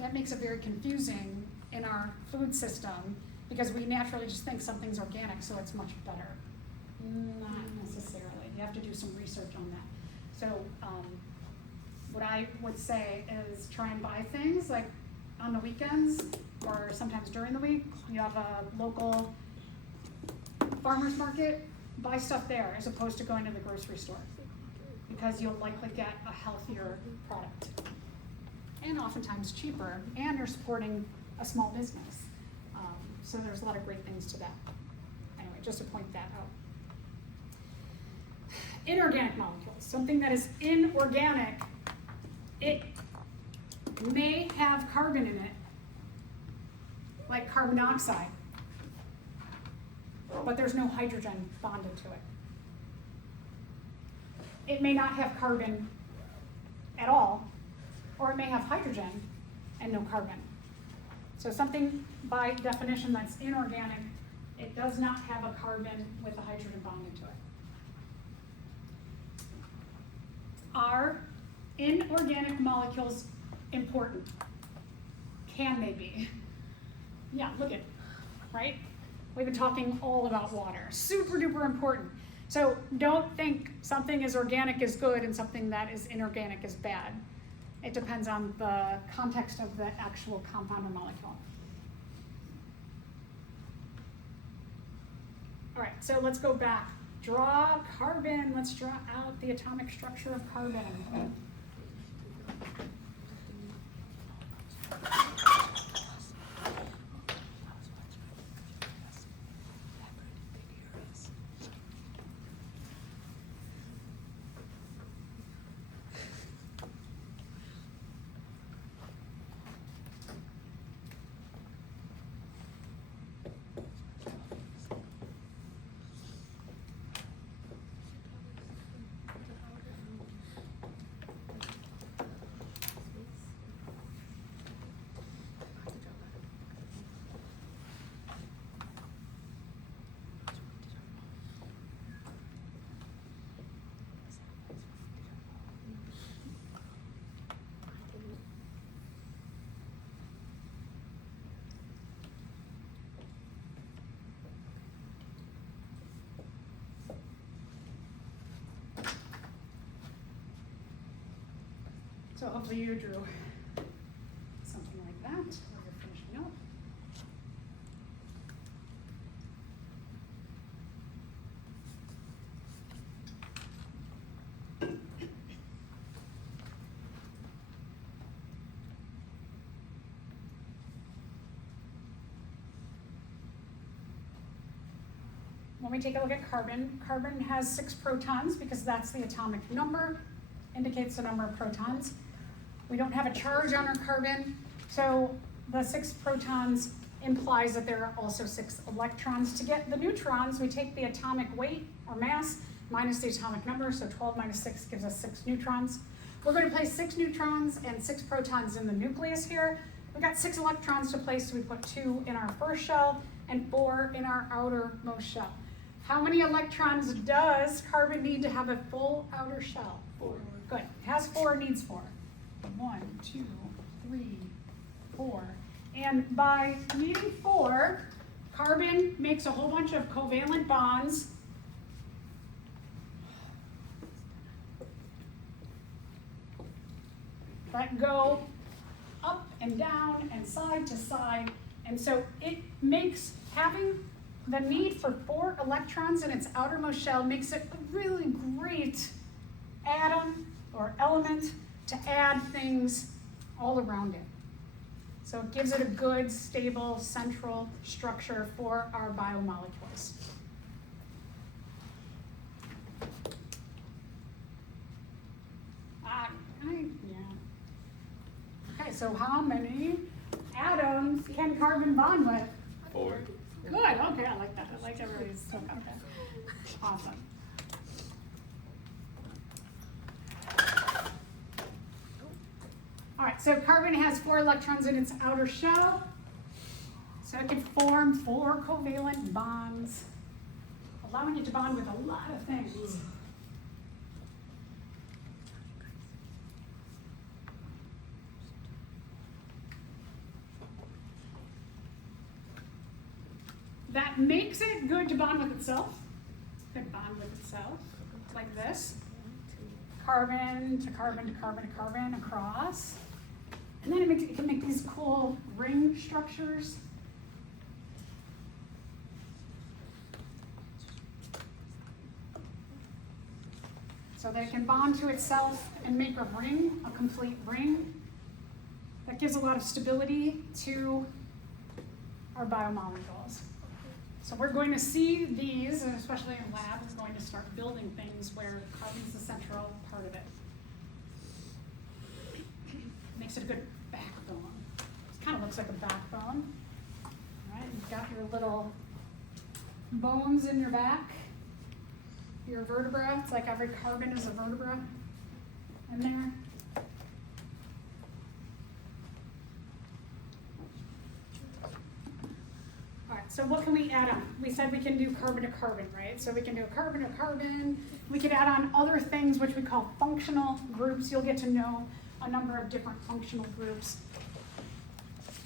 That makes it very confusing in our food system because we naturally just think something's organic, so it's much better. Not necessarily. You have to do some research on that. So what I would say is try and buy things like on the weekends or sometimes during the week. You have a local farmer's market, buy stuff there as opposed to going to the grocery store because you'll likely get a healthier product and oftentimes cheaper, and you're supporting a small business. So there's a lot of great things to that. Anyway, just to point that out. Inorganic molecules, something that is inorganic, it may have carbon in it, like carbon dioxide, but there's no hydrogen bonded to it. It may not have carbon at all, or it may have hydrogen and no carbon. So something by definition that's inorganic, it does not have a carbon with a hydrogen bonded to it. Are inorganic molecules important? Can they be? Yeah, look at, right? We've been talking all about water. Super duper important. So don't think something is organic is good and something that is inorganic is bad. It depends on the context of the actual compound or molecule. All right, so let's go back draw carbon. Let's draw out the atomic structure of carbon. So hopefully you drew something like that while you're finishing up. When we take a look at carbon, carbon has 6 protons because that's the atomic number, indicates the number of protons. We don't have a charge on our carbon, so the 6 protons implies that there are also 6 electrons. To get the neutrons, we take the atomic weight or mass minus the atomic number, so 12 minus 6 gives us 6 neutrons. We're going to place 6 neutrons and 6 protons in the nucleus here. We've got 6 electrons to place, so we put 2 in our first shell and 4 in our outermost shell. How many electrons does carbon need to have a full outer shell? 4. Good. It has 4, needs 4. 1, 2, 3, 4. And by needing 4, carbon makes a whole bunch of covalent bonds. That go up and down and side to side. And so it makes having the need for 4 electrons in its outermost shell makes it a really great atom or element to add things all around it. So it gives it a good, stable, central structure for our biomolecules. Okay, so how many atoms can carbon bond with? 4. Good, okay, I like that. I like everybody's so confident. Awesome. All right, so carbon has 4 electrons in its outer shell. So it can form 4 covalent bonds, allowing it to bond with a lot of things. That makes it good to bond with itself. It could bond with itself like this. Carbon to carbon to carbon to carbon across. And then it can make these cool ring structures. So that it can bond to itself and make a ring, a complete ring. That gives a lot of stability to our biomolecules. So we're going to see these, and especially in lab, we're going to start building things where carbon is the central part of it. Makes it a good backbone. It kind of looks like a backbone. All right, you've got your little bones in your back, your vertebra. It's like every carbon is a vertebra in there. So what can we add on? We said we can do carbon to carbon, right? So we can do a carbon to carbon. We could add on other things which we call functional groups. You'll get to know a number of different functional groups.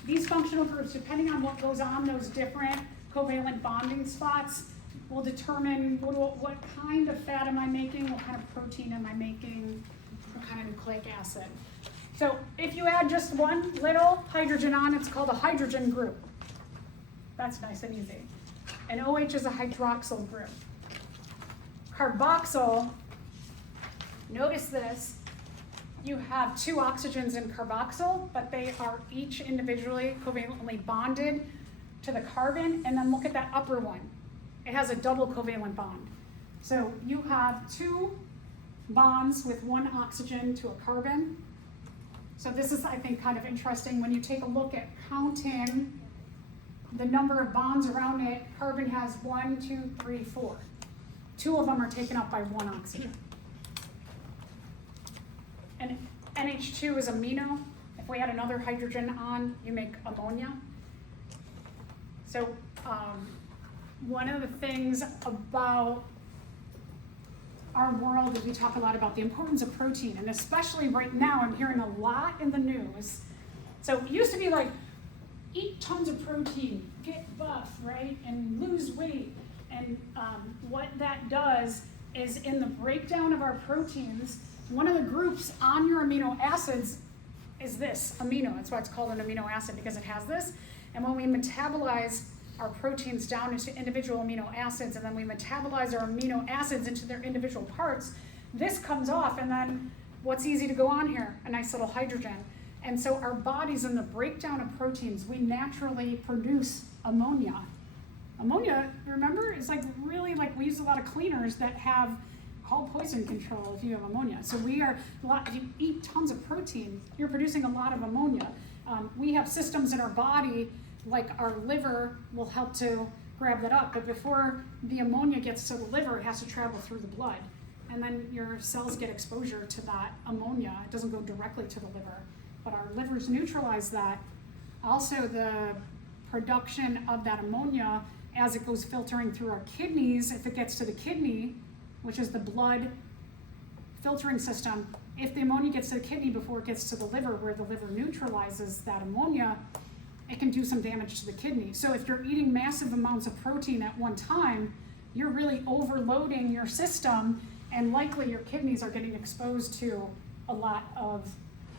These functional groups, depending on what goes on those different covalent bonding spots, will determine what kind of fat am I making, what kind of protein am I making, what kind of nucleic acid. So if you add just one little hydrogen on, it's called a hydrogen group. That's nice and easy. And OH is a hydroxyl group. Carboxyl, notice this, you have 2 oxygens in carboxyl, but they are each individually covalently bonded to the carbon, and then look at that upper one. It has a double covalent bond. So you have 2 bonds with 1 oxygen to a carbon. So this is, I think, kind of interesting when you take a look at counting the number of bonds around it. Carbon has 1, 2, 3, 4. 2 of them are taken up by 1 oxygen. And NH2 is amino. If we add another hydrogen on, you make ammonia. So one of the things about our world is we talk a lot about the importance of protein, and especially right now I'm hearing a lot in the news. So it used to be like, eat tons of protein, get buff, right, and lose weight. And what that does is in the breakdown of our proteins, one of the groups on your amino acids is this, amino. That's why it's called an amino acid, because it has this. And when we metabolize our proteins down into individual amino acids, and then we metabolize our amino acids into their individual parts, this comes off, and then what's easy to go on here? A nice little hydrogen. And so our bodies, in the breakdown of proteins, we naturally produce ammonia. Ammonia, remember, is like really like, we use a lot of cleaners that have called poison control if you have ammonia. So if you eat tons of protein, you're producing a lot of ammonia. We have systems in our body, like our liver will help to grab that up, but before the ammonia gets to the liver, it has to travel through the blood. And then your cells get exposure to that ammonia. It doesn't go directly to the liver, but our livers neutralize that. Also, the production of that ammonia, as it goes filtering through our kidneys, if it gets to the kidney, which is the blood filtering system, if the ammonia gets to the kidney before it gets to the liver, where the liver neutralizes that ammonia, it can do some damage to the kidney. So if you're eating massive amounts of protein at one time, you're really overloading your system, and likely your kidneys are getting exposed to a lot of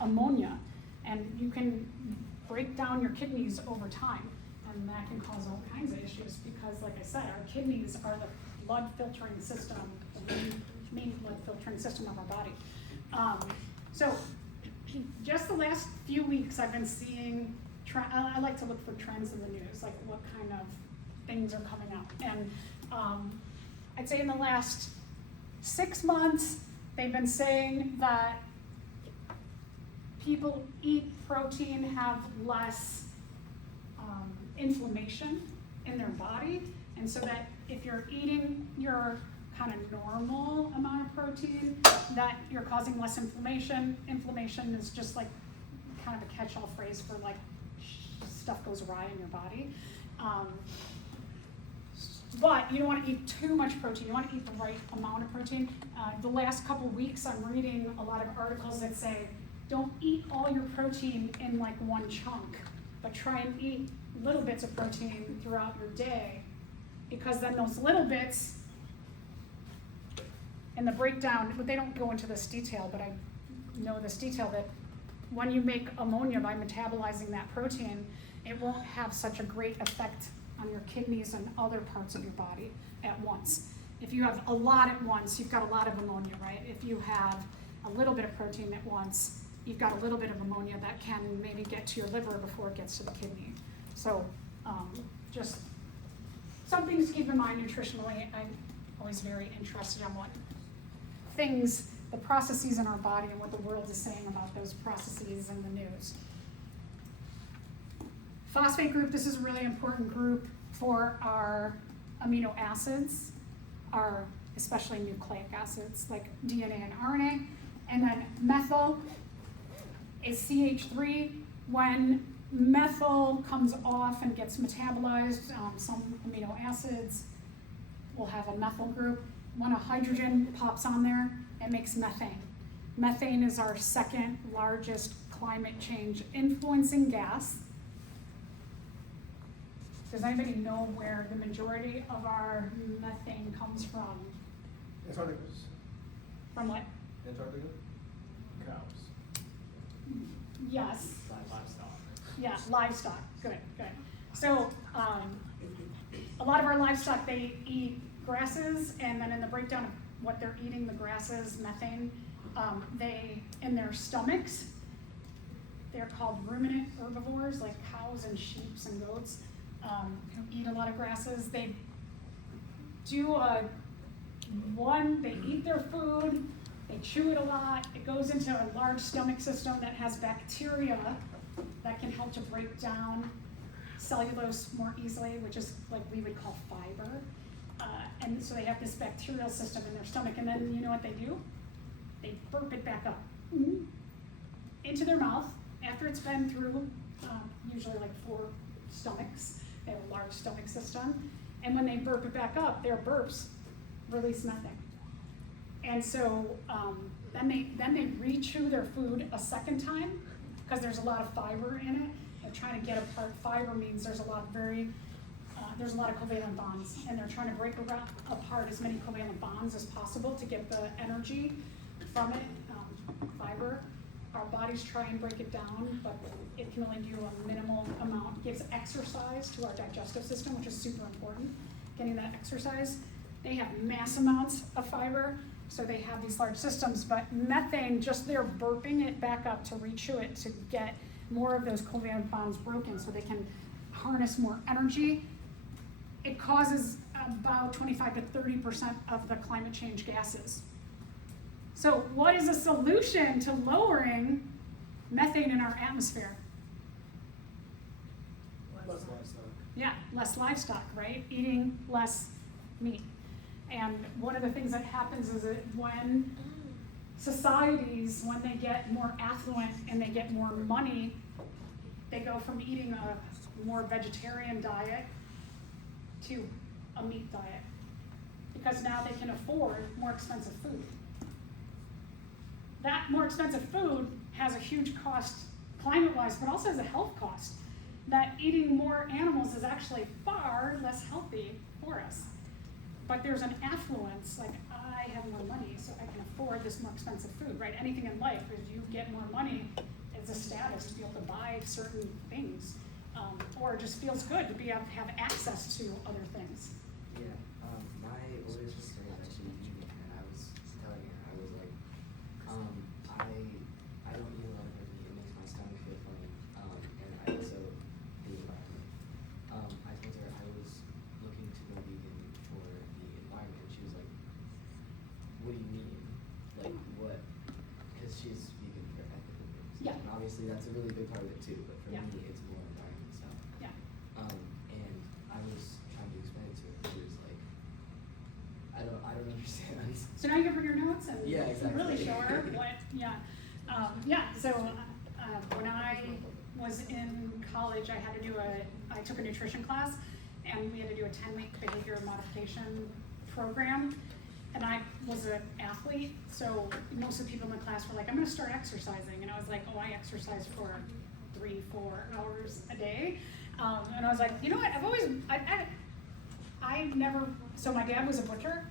ammonia. And you can break down your kidneys over time, and that can cause all kinds of issues because, like I said, our kidneys are the blood filtering system, the main blood filtering system of our body. So just the last few weeks I've been seeing, I like to look for trends in the news, like what kind of things are coming up. And I'd say in the last 6 months, they've been saying that people eat protein have less inflammation in their body. And so that if you're eating your kind of normal amount of protein, that you're causing less inflammation. Inflammation is just like kind of a catch-all phrase for like stuff goes awry in your body. But you don't want to eat too much protein. You want to eat the right amount of protein. The last couple weeks I'm reading a lot of articles that say, don't eat all your protein in like one chunk, but try and eat little bits of protein throughout your day, because then those little bits in the breakdown, but they don't go into this detail, but I know this detail, that when you make ammonia by metabolizing that protein, it won't have such a great effect on your kidneys and other parts of your body at once. If you have a lot at once, you've got a lot of ammonia, right? If you have a little bit of protein at once, you've got a little bit of ammonia that can maybe get to your liver before it gets to the kidney. So just something to keep in mind nutritionally. I'm always very interested in what things, the processes in our body and what the world is saying about those processes in the news. Phosphate group, this is a really important group for our amino acids, our especially nucleic acids like DNA and RNA. And then methyl is CH3. When methyl comes off and gets metabolized, some amino acids will have a methyl group. When a hydrogen pops on there, it makes methane. Methane is our second largest climate change influencing gas. Does anybody know where the majority of our methane comes from? Antarctica. From what? Antarctica? Cows. Yes. Livestock. Yeah, livestock. Good, good. So a lot of our livestock, they eat grasses, and then in the breakdown of what they're eating, the grasses, methane, they, in their stomachs, they're called ruminant herbivores, like cows and sheep and goats, eat a lot of grasses. They do they eat their food, they chew it a lot, it goes into a large stomach system that has bacteria that can help to break down cellulose more easily, which is like we would call fiber. And so they have this bacterial system in their stomach, and then you know what they do? They burp it back up into their mouth after it's been through usually like 4 stomachs. They have a large stomach system, and when they burp it back up, their burps release methane. And so then they re-chew their food a second time because there's a lot of fiber in it. They're trying to get apart. Fiber means there's a lot of covalent bonds, and they're trying to break apart as many covalent bonds as possible to get the energy from it. Fiber, our bodies try and break it down, but it can only do a minimal amount. It gives exercise to our digestive system, which is super important, getting that exercise. They have mass amounts of fiber, so they have these large systems, but methane, just they're burping it back up to re-chew it to get more of those covalent bonds broken so they can harness more energy. It causes about 25 to 30% of the climate change gases. So what is a solution to lowering methane in our atmosphere? Less livestock. Yeah, less livestock, right? Eating less meat. And one of the things that happens is that when societies, when they get more affluent and they get more money, they go from eating a more vegetarian diet to a meat diet. Because now they can afford more expensive food. That more expensive food has a huge cost climate-wise, but also has a health cost. That eating more animals is actually far less healthy for us. But there's an affluence, like I have more money, so I can afford this more expensive food, right? Anything in life, as you get more money, it's a status to be able to buy certain things. Or it just feels good to be able to have access to other things. Yeah, my older sister is actually vegan, and I was telling her, I was like, I don't eat a lot of red meat, it makes my stomach feel funny, and I also hate the environment. I told her I was looking to go vegan for the environment, and she was like, what do you mean? Like, what? Because she's vegan for ethical purposes. Yeah. And obviously that's a really big part of it too, but for Yeah. me, it's more environment stuff. Yeah. And I was trying to explain it to her, and she was like, I don't understand. So now you can bring your notes and Yeah, exactly. really show her what, so when I was in college, I took a nutrition class, and we had to do a 10-week behavior modification program. And I was an athlete, so most of the people in the class were like, I'm gonna start exercising. And I was like, oh, I exercise for 3-4 hours a day. And I was like, you know what, so my dad was a butcher,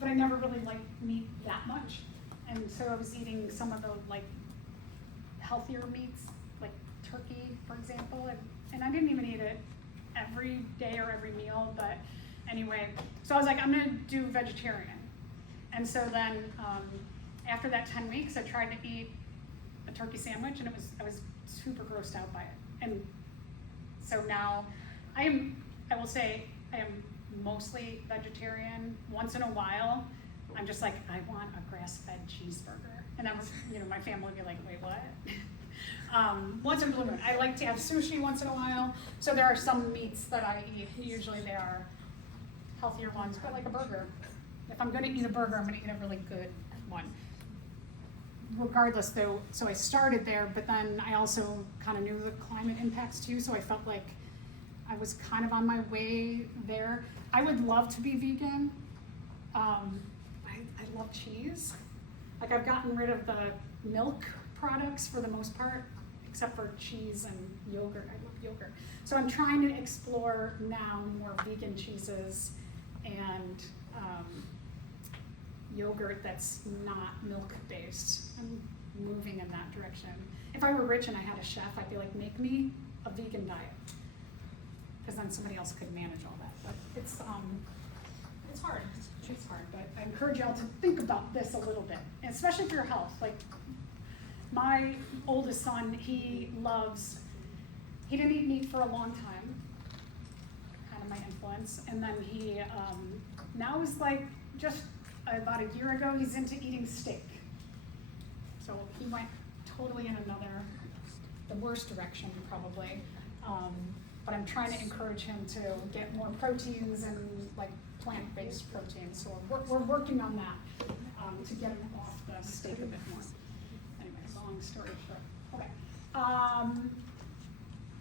but I never really liked meat that much. And so I was eating some of the like healthier meats, like turkey, for example. And I didn't even eat it every day or every meal, but anyway, so I was like, I'm gonna do vegetarian. And so then after that 10 weeks, I tried to eat a turkey sandwich, and I was super grossed out by it. And so now I will say I am mostly vegetarian. Once in a while, I'm just like, I want a grass-fed cheeseburger. And my family would be like, wait, what? Once in a blue moon. I like to have sushi once in a while. So there are some meats that I eat. Usually they are healthier ones, but like a burger. If I'm gonna eat a burger, I'm gonna eat a really good one. Regardless though, so I started there, but then I also kind of knew the climate impacts too, so I felt like I was kind of on my way there. I would love to be vegan. I love cheese. Like I've gotten rid of the milk products for the most part, except for cheese and yogurt. I love yogurt. So I'm trying to explore now more vegan cheeses and yogurt that's not milk based. I'm moving in that direction. If I were rich and I had a chef, I'd be like, make me a vegan diet. Because then somebody else could manage all that. But it's hard. it's hard, but I encourage y'all to think about this a little bit, and especially for your health. Like, my oldest son, he didn't eat meat for a long time, kind of my influence, and then he, now is like, just about a year ago, he's into eating steak. So he went totally in the worst direction probably. But I'm trying to encourage him to get more proteins and like plant-based proteins. So we're working on that to get him off the steak a bit more. Anyway, long story short. Okay.